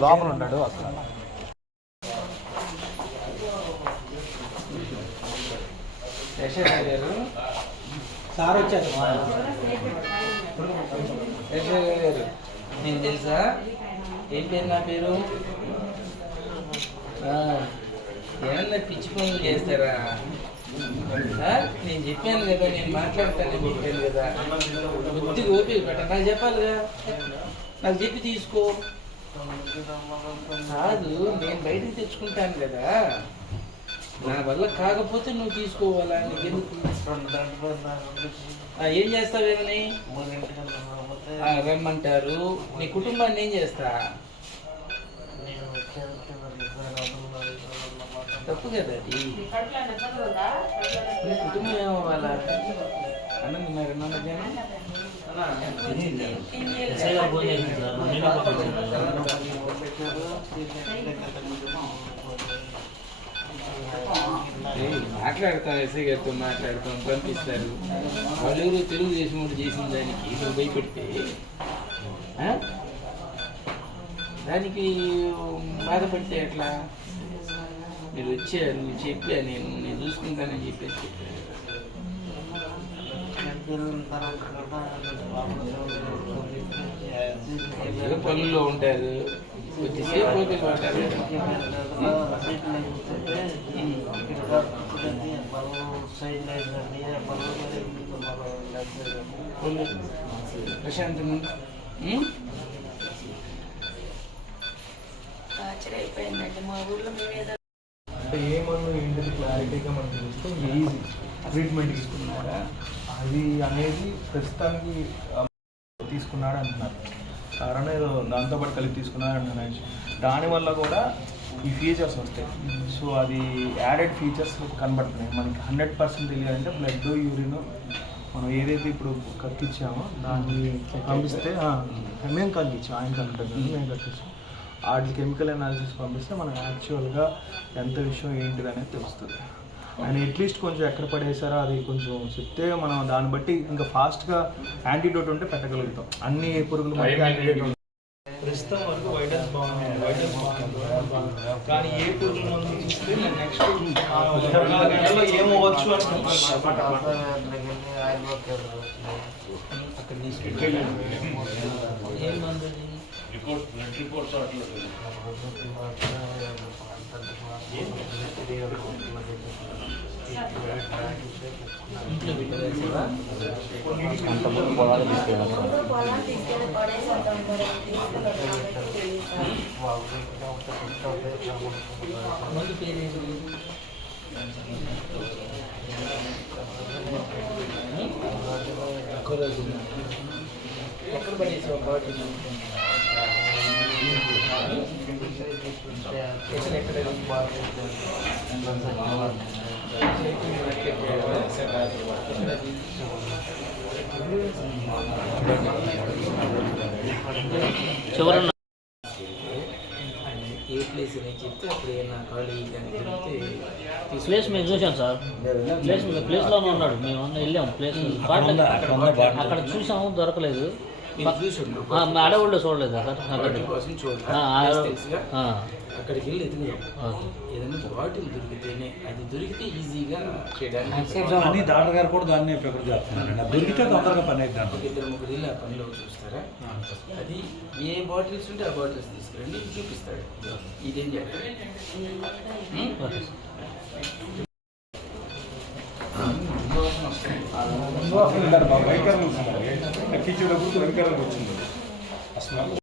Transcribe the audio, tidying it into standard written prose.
లోపల ఉన్నాడు అసలు. సార్ వచ్చారు. నేను తెలుసా? ఏం పేరు? నా పేరు ఏమన్నా పిచ్చి పనులు చేస్తారా? నేను చెప్పాను కదా, నేను మాట్లాడతానని చెప్పాను కదా. బుద్ధిగా ఓపిక పెట్ట, నాకు చెప్పాలిగా. నాకు చెప్పి తీసుకో. కాదు, నేను బయటకు తెచ్చుకుంటాను కదా. నా వల్ల కాకపోతే నువ్వు తీసుకోవాలా? నీకెందుకు? ఏం చేస్తావేమని రమ్మంటారు. నీ కుటుంబాన్ని ఏం చేస్తా? తప్పు కదా అది. నీ కుటుంబం ఏమవ్వాలా? అన్నంది మరి మధ్యాహ్నం మాట్లాడతాం, ఎస్ఐ గారితో మాట్లాడతాం, పంపిస్తారు. వాళ్ళు ఎవరు తెలుగుదేశం కూడా చేసిన దానికి నువ్వు భయపెడితే దానికి బాధపడితే ఎట్లా? మీరు వచ్చారు, నువ్వు చెప్పా, నేను చూసుకుంటానని చెప్పేసి ఏదో పనుల్లో ఉంటారు. కొద్దిసేపు ఓపిక పడతారు. ప్రశాంతం అయిపోయిందండి మా ఊళ్ళో. అంటే ఏ మందు ఏంటది క్లారిటీగా మనకి చూస్తే ఈజీ ట్రీట్మెంట్ తీసుకున్నారా అది అనేది ప్రస్తుతానికి తీసుకున్నాడు అంటున్నారు. కారణం ఏదో దాంతోపాటు కలిపి తీసుకున్నాడు అంటున్నాడు. దానివల్ల కూడా ఈ ఫీచర్స్ వస్తాయి. సో అది యాడెడ్ ఫీచర్స్ కనబడుతున్నాయి మనకి. 100% తెలియాలంటే బ్లడ్, యూరిన్ మనం ఏదైతే ఇప్పుడు కక్కిచ్చామో దాన్ని పంపిస్తే మేము కక్కించాం, ఆయన కనుకుంటాం, మేము కక్కించాం. వాటి కెమికల్ అనాలిసిస్ పంపిస్తే మనం యాక్చువల్గా ఎంత విషయం ఏంటిది అనేది తెలుస్తుంది. అండ్ అట్లీస్ట్ కొంచెం ఎక్కడ పడేసారో అది కొంచెం చెప్తే మనం దాన్ని బట్టి ఇంకా ఫాస్ట్గా యాంటీడోట్ ఉంటే పెట్టగలుగుతాం. అన్ని పురుగులు యాంటీడోట్ ప్రస్తుతం వరకు వైరస్ బాగుంది, కానీ ఏ పురుగులు చూస్తే నెక్స్ట్ ఏమవచ్చు అక్కడ రిపోర్ట్స్ ఎక్కడ పడేసావు బాటిల్? చివరన్నా ఏ ప్లేస్ అని చెప్తే అప్పుడు ఏమన్నా ఖాళీ ప్లేస్ మేము చూసాం సార్. ప్లేస్లోనే ఉన్నాడు. మేము వెళ్ళాము ప్లేస్ అక్కడ చూసాము, దొరకలేదు. అడవుల్లో చూడలేదు సార్. అక్కడికి వెళ్ళి ఎదుగుదాం. ఏదైనా బాటిల్ దొరికితేనే, అది దొరికితే ఈజీగా చేయడానికి. డాక్టర్ గారు కూడా దాన్ని ప్రిఫర్ చేస్తున్నారండి. దొరికితే తొందరగా పని అయితే 2-3 వెళ్ళి ఆ పనిలో చూస్తారా? అది ఏ బాటిల్స్ ఉంటే ఆ బాటిల్స్ తీసుకురండి, చూపిస్తాడు. ఇదేం చేయాలి? వైకర్లు వచ్చింది.